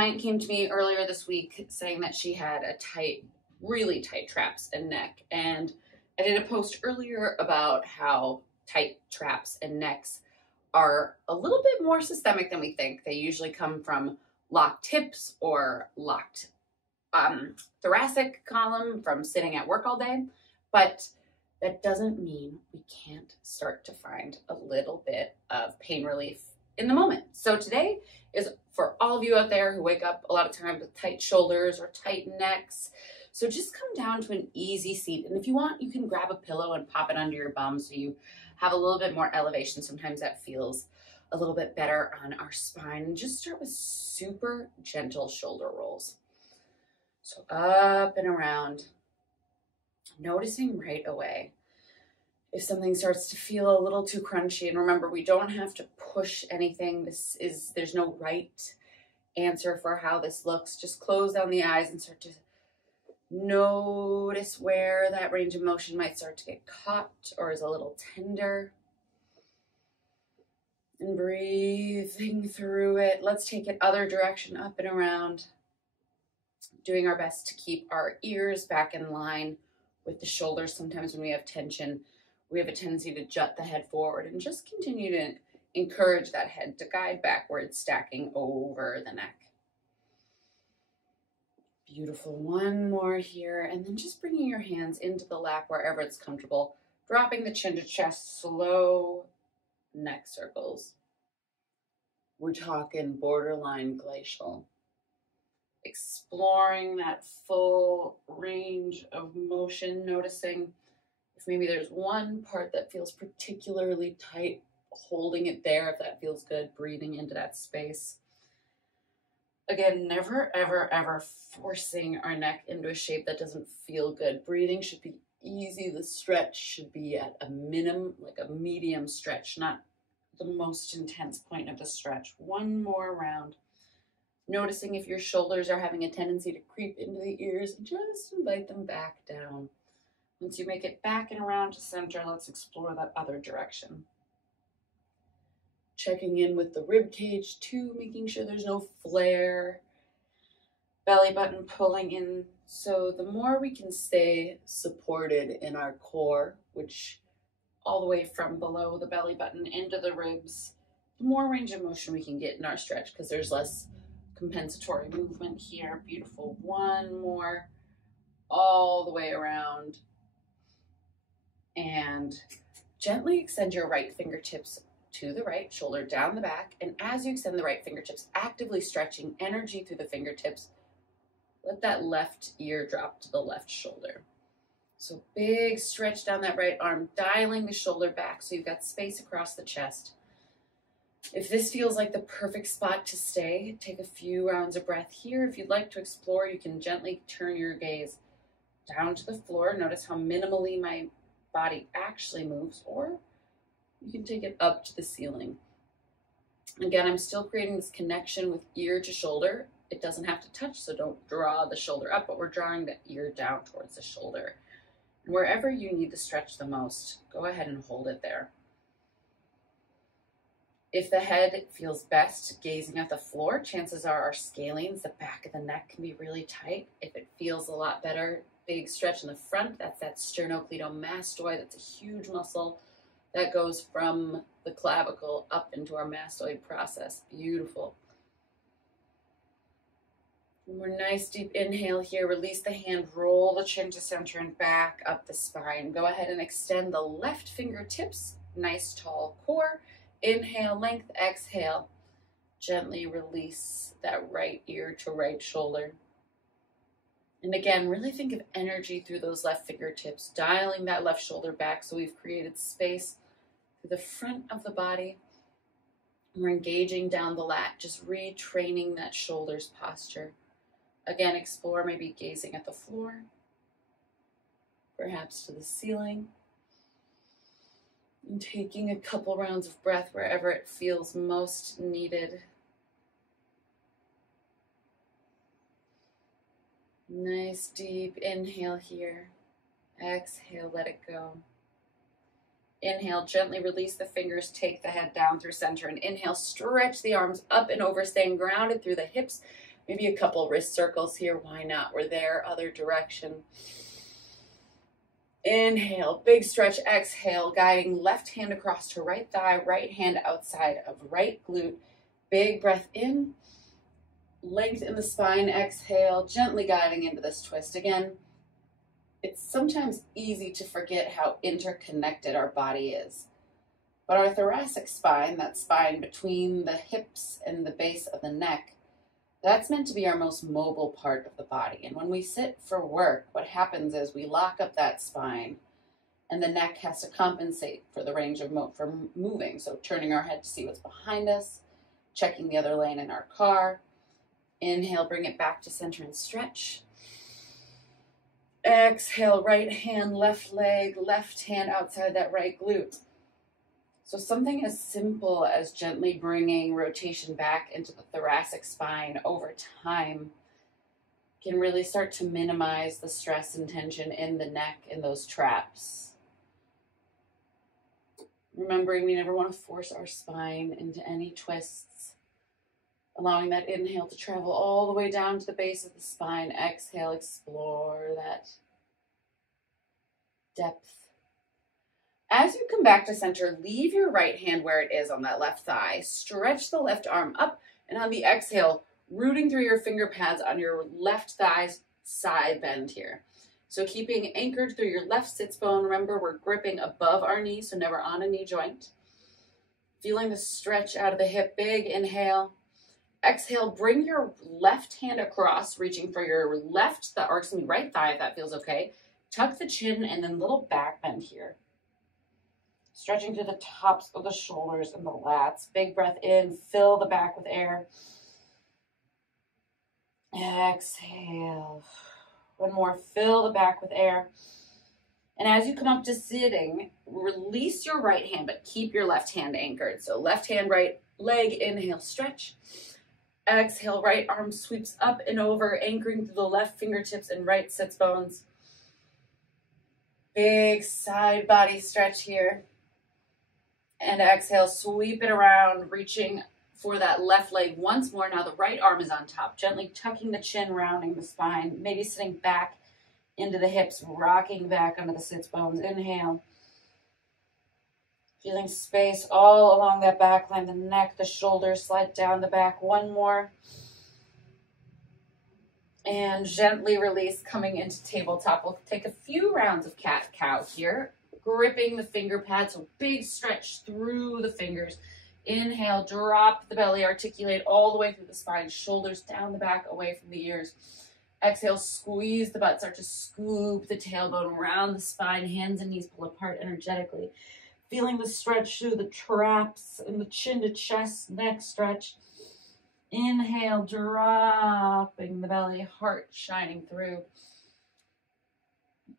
client came to me earlier this week saying that she had a tight, really tight traps and neck. And I did a post earlier about how tight traps and necks are a little bit more systemic than we think. They usually come from locked hips or locked thoracic column from sitting at work all day. But that doesn't mean we can't start to find a little bit of pain relief in the moment. So today is for all of you out there who wake up a lot of times with tight shoulders or tight necks. So just come down to an easy seat. And if you want, you can grab a pillow and pop it under your bum so you have a little bit more elevation. Sometimes that feels a little bit better on our spine. And just start with super gentle shoulder rolls. So up and around, noticing right away if something starts to feel a little too crunchy. And remember, we don't have to push anything. There's no right answer for how this looks. Just close down the eyes and start to notice where that range of motion might start to get caught or is a little tender. And breathing through it. Let's take it other direction, up and around. Doing our best to keep our ears back in line with the shoulders. Sometimes when we have tension, we have a tendency to jut the head forward, and just continue to encourage that head to guide backwards, stacking over the neck. Beautiful. One more here, and then just bringing your hands into the lap wherever it's comfortable, dropping the chin to chest, slow neck circles. We're talking borderline glacial. Exploring that full range of motion, noticing if maybe there's one part that feels particularly tight, holding it there if that feels good, breathing into that space. Again, never, ever, ever forcing our neck into a shape that doesn't feel good. Breathing should be easy. The stretch should be at a minimum, like a medium stretch, not the most intense point of the stretch. One more round. Noticing if your shoulders are having a tendency to creep into the ears, just invite them back down. Once you make it back and around to center, let's explore that other direction. Checking in with the rib cage too, making sure there's no flare. Belly button pulling in. So the more we can stay supported in our core, which all the way from below the belly button into the ribs, the more range of motion we can get in our stretch because there's less compensatory movement here. Beautiful. One more, all the way around. And gently extend your right fingertips to the right shoulder, down the back. And as you extend the right fingertips, actively stretching energy through the fingertips, let that left ear drop to the left shoulder. So big stretch down that right arm, dialing the shoulder back so you've got space across the chest. If this feels like the perfect spot to stay, take a few rounds of breath here. If you'd like to explore, you can gently turn your gaze down to the floor. Notice how minimally my body actually moves, or you can take it up to the ceiling. Again, I'm still creating this connection with ear to shoulder. It doesn't have to touch, so don't draw the shoulder up, but we're drawing the ear down towards the shoulder. And wherever you need to stretch the most, go ahead and hold it there. If the head feels best gazing at the floor, chances are our scalenes, the back of the neck, can be really tight. If it feels a lot better, big stretch in the front, that's that sternocleidomastoid. That's a huge muscle that goes from the clavicle up into our mastoid process. Beautiful. One more nice deep inhale here. Release the hand, roll the chin to center and back up the spine. Go ahead and extend the left fingertips, nice tall core. Inhale, length, exhale. Gently release that right ear to right shoulder. And again, really think of energy through those left fingertips, dialing that left shoulder back so we've created space through the front of the body. We're engaging down the lat, just retraining that shoulder's posture. Again, explore maybe gazing at the floor, perhaps to the ceiling, and taking a couple rounds of breath wherever it feels most needed. Nice deep inhale here. Exhale, let it go. Inhale, gently release the fingers, take the head down through center, and inhale, stretch the arms up and over, staying grounded through the hips. Maybe a couple wrist circles here. Why not? We're there. Other direction. Inhale, big stretch. Exhale, guiding left hand across to right thigh, right hand outside of right glute. Big breath in. Length in the spine. Exhale, gently guiding into this twist. Again, it's sometimes easy to forget how interconnected our body is. But our thoracic spine, that spine between the hips and the base of the neck, that's meant to be our most mobile part of the body. And when we sit for work, what happens is we lock up that spine and the neck has to compensate for the range of for moving. So turning our head to see what's behind us, checking the other lane in our car. Inhale, bring it back to center and stretch. Exhale, right hand, left leg, left hand outside that right glute. So something as simple as gently bringing rotation back into the thoracic spine over time can really start to minimize the stress and tension in the neck and those traps. Remembering we never want to force our spine into any twists. Allowing that inhale to travel all the way down to the base of the spine. Exhale, explore that depth. As you come back to center, leave your right hand where it is on that left thigh. Stretch the left arm up, and on the exhale, rooting through your finger pads on your left thigh's side bend here. So keeping anchored through your left sits bone. Remember, we're gripping above our knee, so never on a knee joint. Feeling the stretch out of the hip. Big inhale. Exhale, bring your left hand across, reaching for your right thigh, if that feels okay. Tuck the chin, and then little back bend here. Stretching through the tops of the shoulders and the lats. Big breath in, fill the back with air. Exhale. One more, fill the back with air. And as you come up to sitting, release your right hand, but keep your left hand anchored. So left hand, right leg, inhale, stretch. Exhale, right arm sweeps up and over, anchoring through the left fingertips and right sits bones. Big side body stretch here. And exhale, sweep it around, reaching for that left leg once more. Now the right arm is on top, gently tucking the chin, rounding the spine, maybe sitting back into the hips, rocking back under the sits bones. Inhale. Feeling space all along that back line, the neck, the shoulders, slide down the back. One more. And gently release, coming into tabletop. We'll take a few rounds of cat-cow here. Gripping the finger pads, so big stretch through the fingers. Inhale, drop the belly, articulate all the way through the spine, shoulders down the back, away from the ears. Exhale, squeeze the butt, start to scoop the tailbone around the spine, hands and knees pull apart energetically. Feeling the stretch through the traps and the chin to chest, neck stretch. Inhale, dropping the belly, heart shining through.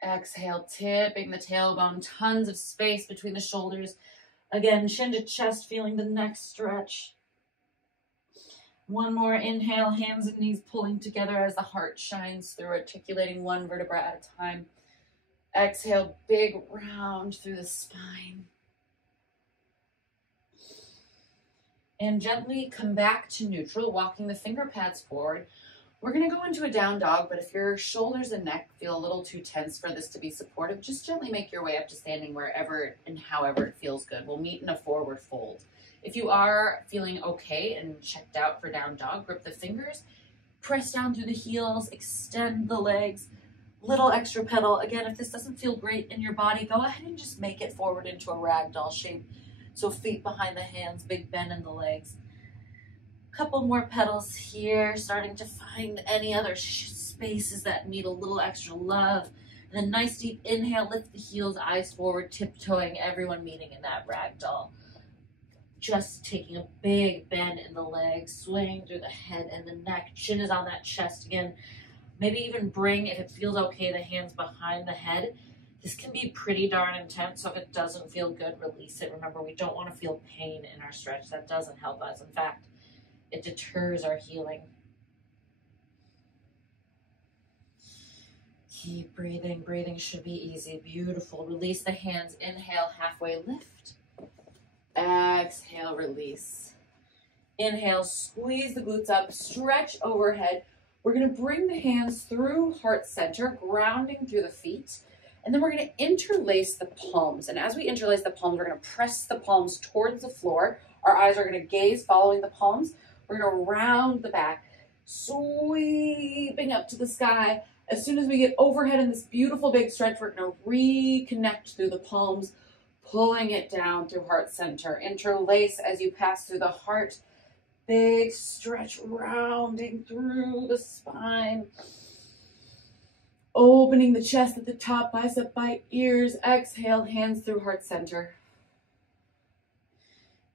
Exhale, tipping the tailbone, tons of space between the shoulders. Again, chin to chest, feeling the neck stretch. One more inhale, hands and knees pulling together as the heart shines through, articulating one vertebra at a time. Exhale, big round through the spine. And gently come back to neutral, walking the finger pads forward. We're going to go into a down dog, but if your shoulders and neck feel a little too tense for this to be supportive, just gently make your way up to standing wherever and however it feels good. We'll meet in a forward fold. If you are feeling okay and checked out for down dog, grip the fingers, press down through the heels, extend the legs, little extra pedal. Again, if this doesn't feel great in your body, go ahead and just make it forward into a ragdoll shape. So feet behind the hands, big bend in the legs. Couple more pedals here, starting to find any other spaces that need a little extra love. And then nice deep inhale, lift the heels, eyes forward, tiptoeing, everyone meeting in that ragdoll. Just taking a big bend in the legs, swaying through the head and the neck. Chin is on that chest again. Maybe even bring, if it feels okay, the hands behind the head. This can be pretty darn intense, so if it doesn't feel good, release it. Remember, we don't want to feel pain in our stretch. That doesn't help us. In fact, it deters our healing. Keep breathing. Breathing should be easy. Beautiful. Release the hands. Inhale, halfway lift. Exhale, release. Inhale, squeeze the glutes up, stretch overhead. We're going to bring the hands through heart center, grounding through the feet. And then we're going to interlace the palms. And as we interlace the palms, we're going to press the palms towards the floor. Our eyes are going to gaze following the palms. We're going to round the back, sweeping up to the sky. As soon as we get overhead in this beautiful big stretch, we're going to reconnect through the palms, pulling it down through heart center. Interlace as you pass through the heart. Big stretch, rounding through the spine. Opening the chest at the top, bicep by ears. Exhale, hands through heart center.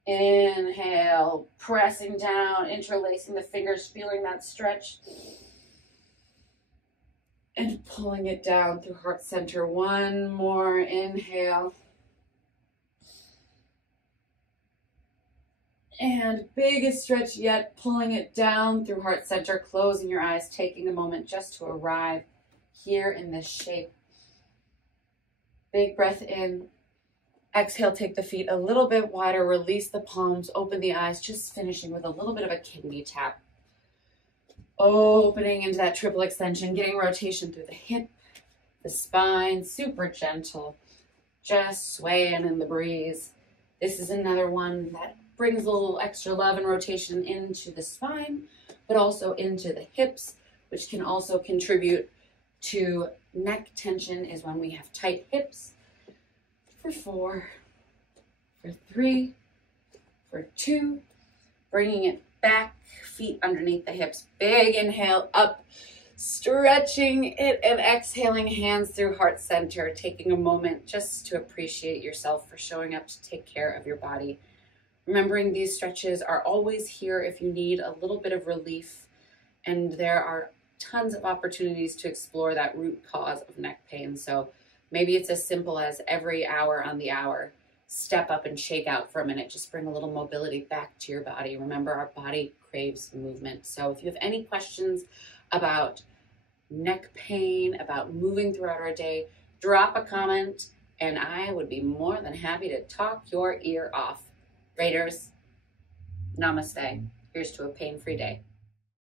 Inhale, pressing down, interlacing the fingers, feeling that stretch. And pulling it down through heart center. One more inhale. And biggest stretch yet, pulling it down through heart center, closing your eyes, taking a moment just to arrive here in this shape. Big breath in. Exhale, take the feet a little bit wider, release the palms, open the eyes, just finishing with a little bit of a kidney tap. Opening into that triple extension, getting rotation through the hip, the spine, super gentle, just swaying in the breeze. This is another one that brings a little extra love and rotation into the spine, but also into the hips, which can also contribute to neck tension is when we have tight hips. For 4, for 3, for 2, bringing it back, feet underneath the hips. Big inhale up, stretching it and exhaling, hands through heart center, taking a moment just to appreciate yourself for showing up to take care of your body. Remembering these stretches are always here if you need a little bit of relief, and there are tons of opportunities to explore that root cause of neck pain. So maybe it's as simple as every hour on the hour, step up and shake out for a minute. Just bring a little mobility back to your body. Remember, our body craves movement. So if you have any questions about neck pain, about moving throughout our day, drop a comment and I would be more than happy to talk your ear off. Raiders, namaste. Here's to a pain-free day.